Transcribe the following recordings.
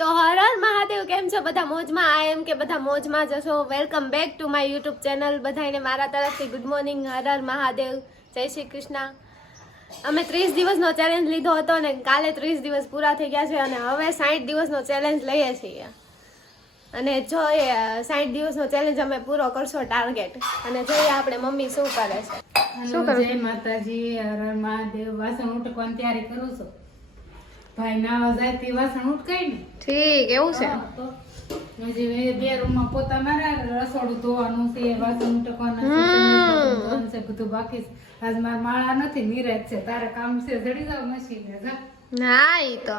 તો હર મહાદેવ, કેમ છો? બધા મોજમાં આ એમ કે બધા મોજમાં જશો welcome back to my YouTube channel બધાને મારા તરફથી ગુડ મોર્નિંગ હર મહાદેવ. જય શ્રી કૃષ્ણ. અમે ત્રીસ દિવસનો ચેલેન્જ લીધો હતો ને, કાલે ત્રીસ દિવસ પૂરા થઈ ગયા છે અને હવે સાઠ દિવસનો ચેલેન્જ લઈએ છીએ. અને જો એ સાઠ દિવસનો ચેલેન્જ અમે પૂરો કરશો ટાર્ગેટ અને જોઈએ આપણે મમ્મી શું કરે છે. શું કરે માતાજી હર મહાદેવ. વાસણ ઉટકવાની ત્યારે કરું છું? ભાઈ નાવા જાય તે વાસણ ઉટકાય ને. ઠીક એવું છે. હજી બે- બે રૂમમાં પોતા માર્યા રસોડું ધોવાનું છે વાસણ ઉટકવાના છે સંડાસ ધોવાનું છે બધું બાકી આજ મારા માળા નથી નિરાજ છે. તારે કામ છે જડી જાવ મશીને જા. ના ઈ તો.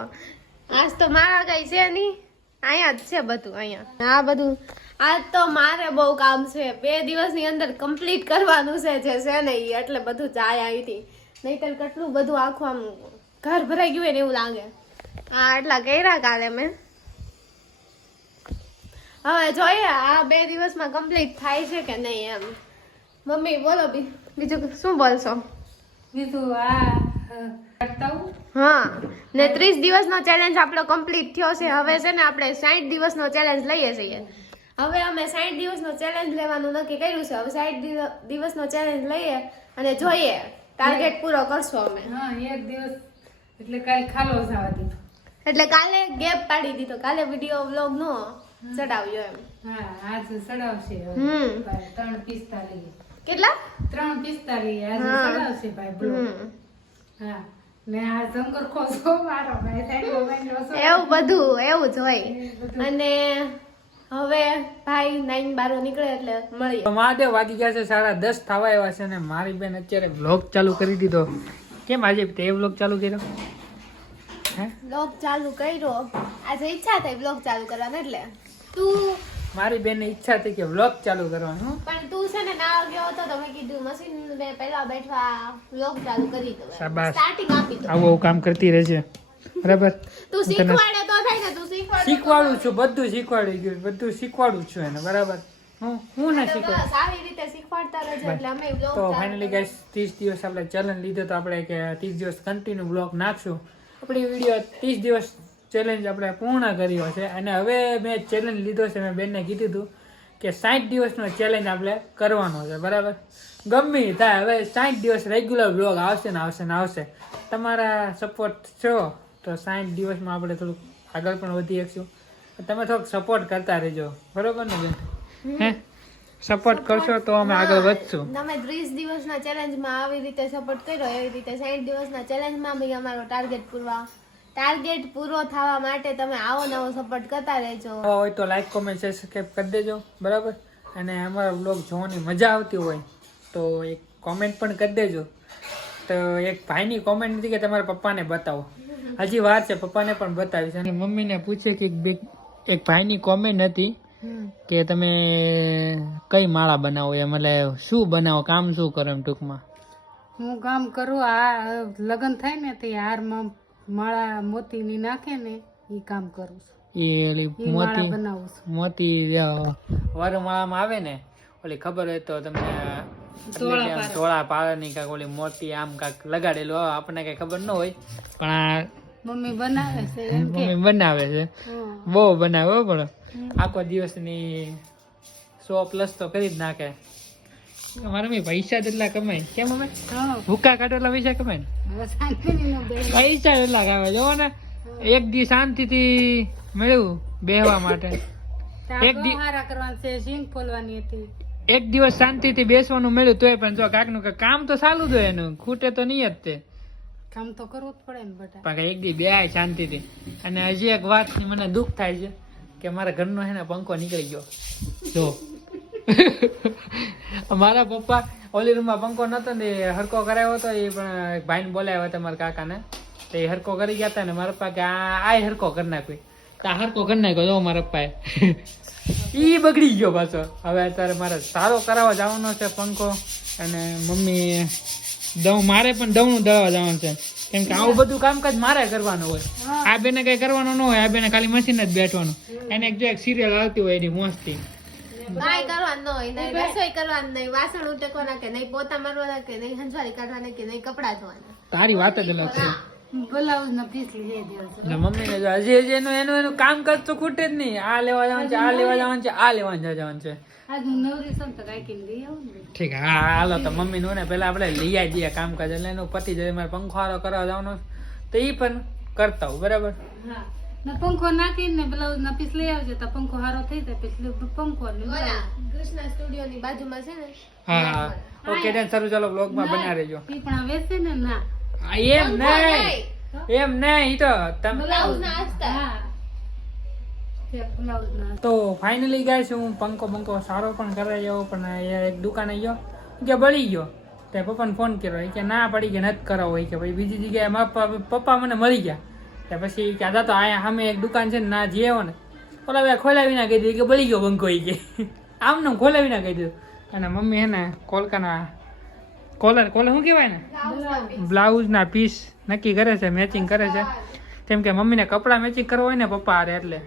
આજ તો મારા કઈ છે નહીં. અહીંયા જ છે બધું અહીંયા. આ બધું આજ તો મારે બહુ કામ છે. બે દિવસની અંદર કમ્પ્લીટ કરવાનું છે જે છે ને એટલે બધું જાય આવી હતી નહીતર કેટલું બધું આખું આમ ઘર ભરાઈ ગયું એને ને એવું લાગે. હા એટલા કર્યા કાલે મેં. હવે જોઈએ આ બે દિવસમાં કમ્પ્લીટ થાય છે કે નહીં એમ. મમ્મી બોલો બી. બીજું શું બોલશો? બીજું આ. હા. ને ત્રીસ દિવસનો ચેલેન્જ આપણો કમ્પ્લીટ થયો છે. હવે છે ને આપણે સાઠ દિવસનો ચેલેન્જ લઈએ છીએ. હવે અમે સાઠ દિવસનો ચેલેન્જ લેવાનું નક્કી કર્યું છે. હવે સાઠ દિવસનો ચેલેન્જ લઈએ અને જોઈએ. ટાર્ગેટ પૂરો કરશું અમે. હા એક દિવસ એટલે કાલ ખાલો જવા દીધો. એટલે કાલે ગેપ પાડી દીધો. કાલે વિડિયો વ્લોગ નો ચડાવ્યો એમ. હા આજ ચડાવશે હમ. ભાઈ, ત્રણ પિસ્તાલીસ. કેટલા? ત્રણ પિસ્તાલીસ. આજે હા. ભાઈ બ્લોગ. હા. એવું બધું એવું જ હોય. અને હવે ભાઈ નાઈન બારો નીકળે એટલે મળીએ તો વાગી ગયા છે સાડા દસ થવા આવ્યા છે ને મારી બેન અત્યારે વ્લોગ ચાલુ કરી દીધો. કેમ આજે તે વ્લોગ ચાલુ કર્યો? હે? વ્લોગ ચાલુ કર્યો. આજે ઈચ્છા થઈ વ્લોગ ચાલુ કરવાની એટલે. તું મારી બેન ઈચ્છા થઈ કે વ્લોગ ચાલુ કરવાનું પણ તું છે ને ના ગયો હતો તો મેં કીધું મશીન મે પહેલા બેઠવા વ્લોગ ચાલુ કરી દઉં. શાબાશ. સ્ટાર્ટિંગ આપી દો આવું આવું કામ કરતી રહેજે. બરાબર? તું શીખવાડે તો થાય ને તું શીખવાડે શીખવાડું છું બધું શીખવાડી ગયું બધું શીખવાડું છું એને બરાબર? હું હું ના તો આવી રીતે શીખવાડતા રહેજો એટલે અમે બ્લોગ તો ફાઇનલી ગાઈસ ત્રીસ દિવસ આપણે ચેલેન્જ લીધો તો આપણે કે ત્રીસ દિવસ કન્ટિન્યુ બ્લોગ નાખશું. આપણી વીડિયો ત્રીસ દિવસ ચેલેન્જ આપણે પૂર્ણ કર્યો છે અને હવે મેં ચેલેન્જ લીધો છે મેં બેનને કીધું હતું કે સાઠ દિવસનો ચેલેન્જ આપણે કરવાનો છે બરાબર? ગમે થાય હવે સાઠ દિવસ રેગ્યુલર બ્લોગ આવશે ને આવશે ને આવશે. તમારા સપોર્ટ છો તો સાઠ દિવસમાં આપણે થોડુંક આગળ પણ વધી શકશું. તમે થોડોક સપોર્ટ કરતા રહેજો. બરોબર ને બેન? હે? સપોર્ટ કરશો તો અમે આગળ વધશું. તમે ત્રીસ દિવસના ચેલેન્જમાં આવી રીતે સપોર્ટ કર્યો એવી રીતે સાઠ દિવસના ચેલેન્જમાં બી અમારો ટાર્ગેટ પૂરવા ટાર્ગેટ પૂરો થવા માટે તમે આવો નવો સપોર્ટ કરતા રહેજો. હોય તો લાઈક કોમેન્ટ શેર સબસ્ક્રાઈબ કરી દેજો. બરાબર? અને અમારો બ્લોગ જોવાની મજા આવતી હોય તો એક કોમેન્ટ પણ કરી દેજો. તો એક ભાઈની કોમેન્ટ હતી કે તમારા પપ્પાને બતાવો. હજી વાર છે પપ્પાને પણ બતાવીશ. અને મમ્મીને પૂછે કે એક ભાઈની કોમેન્ટ હતી કે તમે કઈ માળા બનાવો એમ? એટલે શું બનાવો? કામ શું કરો એમ ટૂંકમાં? હું કામ કરું આ લગ્ન થાય ને તે હારમાં માળા મોતીની નાખે ને એ કામ કરું છું. એ મોતી બનાવું છું. મોતી વરમાળામાં આવે ને ઓલી ખબર હોય તો તમને ધોળા એટલે કે આમ કાંઈક ઓલી મોતી આમ કાંક લગાડેલું આપણને કઈ ખબર ન હોય. પણ આ મમ્મી બનાવે છે એમ કે. મમ્મી બનાવે છે. બહુ બનાવે પણ. આખો દિવસની સો પ્લસ તો કરી જ નાખે. અમારે મમ્મી પૈસા જેટલા કમાય. કેમ અમે? ભૂકા કાઢેલા પૈસા કમાય. પૈસા એટલા કમાય. જો ને એક દી શાંતિથી મળ્યું બેહવા માટે. એક દી- કરવાના છે સિંગ ફોલવાની હતી. એક દિવસ શાંતિથી બેસવાનું મળ્યું તોય પણ જો કાકનું કાંઈક કામ તો ચાલુ જ હોય એનું. ખૂટે તો નહીં જ તે. કામ તો કરવું જ પડે ને બટા. પણ એક દી બે શાંતિથી. અને હજી એક વાત મને દુઃખ થાય છે કે મારા ઘરનો છે ને પંખો નીકળી ગયો. જો. મારા પપ્પા ઓલી રૂમમાં પંખો નતો ને હરકો કરાવ્યો હતો, એ પણ ભાઈને બોલાવ્યો હતો મારા કાકાને. તો એ હરકો કરી ગયા હતા ને મારા પપ્પા કે આ આ હરકો કરી નાખ્યો. તો હરકો કરી નાખ્યો, જો મારા પપ્પાએ. એ બગડી ગયો પાછો. હવે અત્યારે મારે સારો કરાવવા જવાનો છે પંખો. અને મમ્મી દઉં મારે પણ દવનું દળવા જવાનું છે. કેમ કે આવું બધું કામકાજ મારે કરવાનું હોય. આ બેને કઈ કરવાનું ન હોય આ બેને ખાલી મશીન જ બેઠવાનું. એને જો એક સિરિયલ આવતી હોય એની મોસ્તી કાંઈ કરવાનું હોય નહીં રસોઈ કરવાનું નહીં વાસણ ઉટકવાના કે નહીં પોતા મારવાના કે નહીં હંજવારી કાઢવાના કે નહીં કપડાં ધોવાના. તારી વાત જ અલગ છે. હજી હજી એનું એનું એનું કામ કરતું ખૂટે જ નહીં. આ લેવા જવાનું છે આ લેવા જવાનું છે આ લેવા જવાનું છે. ઠીક હા હાલો તો મમ્મી નું ને પેલા આપણે લઈ આવી દઈએ કામકાજ. એટલે એનું પતિ જાય મારે પંખો હારો કરવા જવાનો તો એ પણ કરતા હોઉં બરાબર? પંખો નાખીને ને બ્લાઉઝ ના પીસ લઈ આવજો તો પંખો હારો થઈ જાય પછી પંખો કૃષ્ણા સ્ટુડિયો ની બાજુમાં છે ને? હા ઓકે ડેન સારું ચાલો બ્લોગમાં બના રહેજો. પીપણા છે ને ના. એમ નહીં. એમ નહીં તો તમે બ્લાઉઝ. ના આસ્તા તે ફાઇનલી ગાય છે હું પંખો બંકો સારો પણ કરાવી આવ્યો પણ એ એક દુકાને ગયો, કે બળી ગયો. તે પપ્પાને ફોન કર્યો કે ના પડી કે નથી કરાવો કે ભાઈ બીજી જગ્યાએ પપ્પા મને મળી ગયા. તે પછી કે દાદા તો અહીંયા સામે એક દુકાન છે ને, ના જે ને, ઓલા ભાઈ ખોલાવી ના કહી દીધું કે બળી ગયો બંકો એ કે. આમ ને ખોલાવી ના કહી દીધું અને મમ્મી હે ને, કોલકાના કોલર કોલર શું કહેવાય ને? બ્લાઉઝના પીસ નક્કી કરે છે મેચિંગ કરે છે. કેમ કે મમ્મીને કપડાં મેચિંગ કરવો હોય ને પપ્પા હારે એટલે.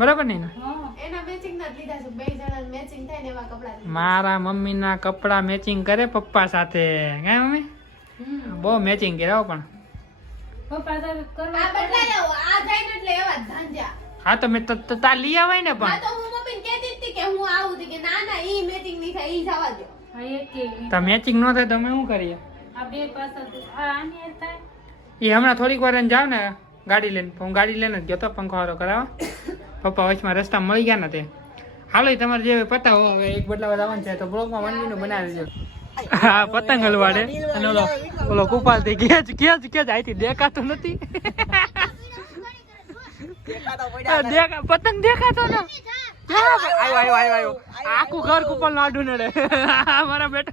બરાબર નહીં ને મારા મમ્મી ના જ લીધા છે. બે જણા મેચિંગ થાય ને એવા કપડા મારા મમ્મીના કપડાં મેચિંગ કરે પપ્પા સાથે. કાંઈ મમ્મી? બહુ મેચિંગ કર્યા પણ. પપ્પા તારે કરવા આ બદલાઈ આવો આ જાય ને એટલે એવા જ ધાંજા હા તો મેં તા લઈ આવાય ને પણ. તો હું મમ્મીને કહેતી જ હતી કે હું આવું હતી કે ના ના ઈ મેચિંગ નહીં થાય ઈ જવા દો આ એક કે. ઈ. તો મેચિંગ ન થાય તમે શું કરીએ? આ બે પાછા આ આની હારે થાય. એ હમણાં થોડીક વાર જાવ ને ગાડી લઈને. હું ગાડી લઈને જ ગયો તો પંખો હારો કરાવવા પપ્પા વચમાં રસ્તા મળી ગયા નથી હાલો તમારે જે પતાવો હવે એક બદલાવ જવાનું છે તો બ્લોગમાં વન મિનિટ બનાવી દેજો. હા પતંગ હલવાડે. અને ઓલો ઓલો કુપાલથી કે જ ક્યાં જ કે જ આઈથી દેખાતો નથી પતંગ દેખાતો ને આખું ઘર કુપલ નાડું. નડે મારા બેટો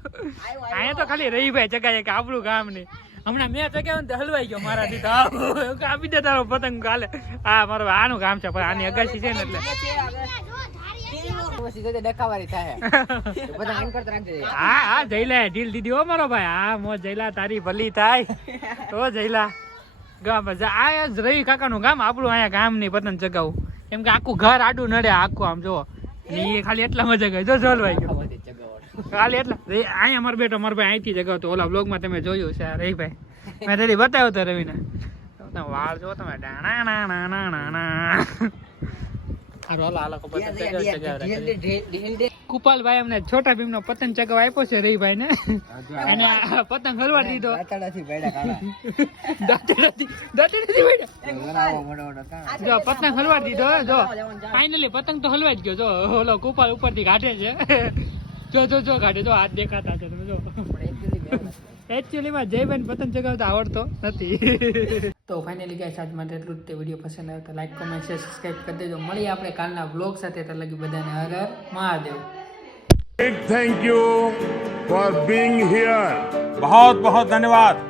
અહીંયા તો ખાલી રહી ભાઈ જગાય કે આપણું ગામ નહીં હમણાં મેં તો ને તો હલવાઈ ગયો મારાથી તો. આવું આપી દે તારો પતંગ કાલે. હા મારો આનું કામ છે પણ આની અગાસી છે ને એટલે. હા હા જઈલા ઢીલ દીધી હો મારો ભાઈ. હા મો જઈલા તારી ભલી થાય. તો જઈલા ગામ આ જ રવિ કાકાનું ગામ આપણું અહીંયા ગામ નહીં પતંગ ચગાવું. કેમ કે આખું ઘર આડું નડે આખું આમ જો ને એ ખાલી એટલામાં જગાય જો જલવાઈ ગયો. ખાલી એટલા. અહીંયા મારો બેટો મારો ભાઈ અહીંથી જગાવતો ઓલા બ્લોગમાં તમે જોયું છે રહી મેં બતાવ્યો રવિને. વાળ જો તમે. ડાણા ના ના ના ના ના રાખો. કુપાલભાઈ અમને છોટા ભીમ નો પતંગ ચગાવ આપ્યો છે રવિભાઈ ને અને પતંગ હલવા દીધો. જો પતંગ હલવા દીધો જો. ફાઇનલી પતંગ તો હલવા જ ગયો. જો ઓલો કુપાલ ઉપરથી કાઢે છે. જો જો જો કાઢે જો હાથ દેખાતા છે તમે જો એકચ્યુઅલી માં જયભાઈ પતંગ ચગાવતા આવડતો નથી તો ફાઇનલી ગાઈસ આજ માટે એટલું જ તે વિડીયો પસંદ આવ્યો તો લાઈક કોમેન્ટ શેર સબસ્ક્રાઇબ કરી દેજો મળીએ આપણે કાલના બ્લોગ સાથે તો લગી બધાને Har Har Mahadev Big thank you for being here. बहुत बहुत धन्यवाद